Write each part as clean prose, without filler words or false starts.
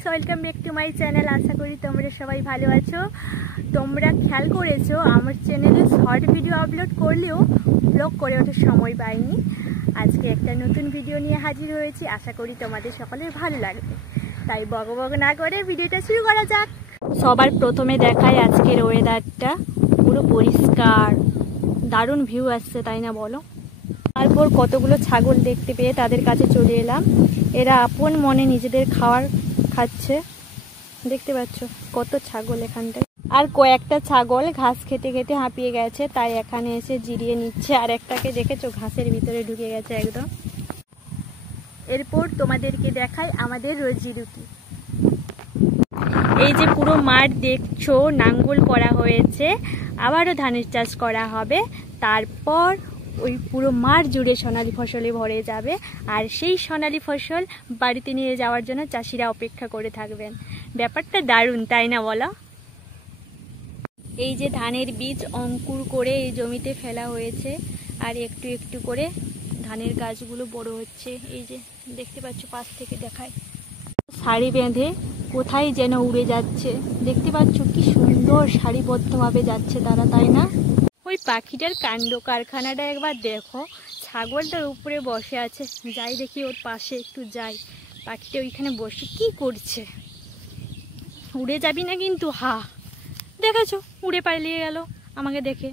Guys, welcome back to my channel. আশা করি তোমরা সবাই ভালো আছো। তোমরা খেয়াল করেছো আমার চ্যানেলে শর্ট ভিডিও আপলোড করলেও ব্লগ করে ওঠার সময় পাইনি। আজকে একটা নতুন ভিডিও নিয়ে হাজির হয়েছি, আশা করি তোমাদের সকলের ভালো লাগবে। তাই বক না করে ভিডিওটা শুরু করা যাক। সবার প্রথমে দেখায় আজকের ওয়েদারটা, পুরো পরিষ্কার, দারুণ ভিউ আসছে, তাই না বলো? তারপর কতগুলো ছাগল দেখতে পেয়ে তাদের কাছে চলে এলাম। এরা আপন মনে নিজেদের খাবার খাচ্ছে, দেখতে পাচ্ছ কত ছাগল এখানটায়। আর কয়েকটা ছাগল ঘাস খেতে খেতে হাঁপিয়ে গেছে, তাই এখানে এসে জিরিয়ে নিচ্ছে। আর একটাকে দেখেছো ঘাসের ভিতরে ঢুকে গেছে একদম। এরপর তোমাদেরকে দেখাই আমাদের রোজি রুটি। এই যে পুরো মাঠ দেখছো, নাঙ্গল করা হয়েছে, আবারও ধানের চাষ করা হবে। তারপর ওই পুরো মাঠ জুড়ে সোনালি ফসলে ভরে যাবে, আর সেই সোনালি ফসল বাড়িতে নিয়ে যাওয়ার জন্য চাষিরা অপেক্ষা করে থাকবেন। ব্যাপারটা দারুণ, তাই না বলো? এই যে ধানের বীজ অঙ্কুর করে এই জমিতে ফেলা হয়েছে, আর একটু একটু করে ধানের গাছগুলো বড় হচ্ছে। এই যে দেখতে পাচ্ছ, পাশ থেকে দেখায়, শাড়ি বেঁধে কোথায় যেন উড়ে যাচ্ছে। দেখতে পাচ্ছ কি সুন্দর সারিবদ্ধভাবে যাচ্ছে তারা, তাই না? ওই পাখিটার কাণ্ড কারখানাটা একবার দেখো। ছাগলটার উপরে বসে আছে, যাই দেখি ওর পাশে একটু যাই। পাখিটা ওইখানে বসে কি করছে? উড়ে যাবি না কিন্তু, হা, দেখেছো উড়ে পালিয়ে গেল আমাকে দেখে।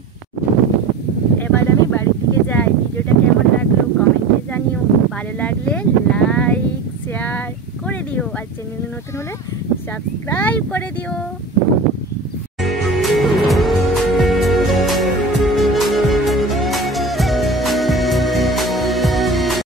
এবার আমি বাড়ি থেকে যাই। ভিডিওটা কেমন লাগলো কমেন্টে জানিও, ভালো লাগলে লাইক শেয়ার করে দিও, আর চ্যানেলে নতুন হলে সাবস্ক্রাইব করে দিও।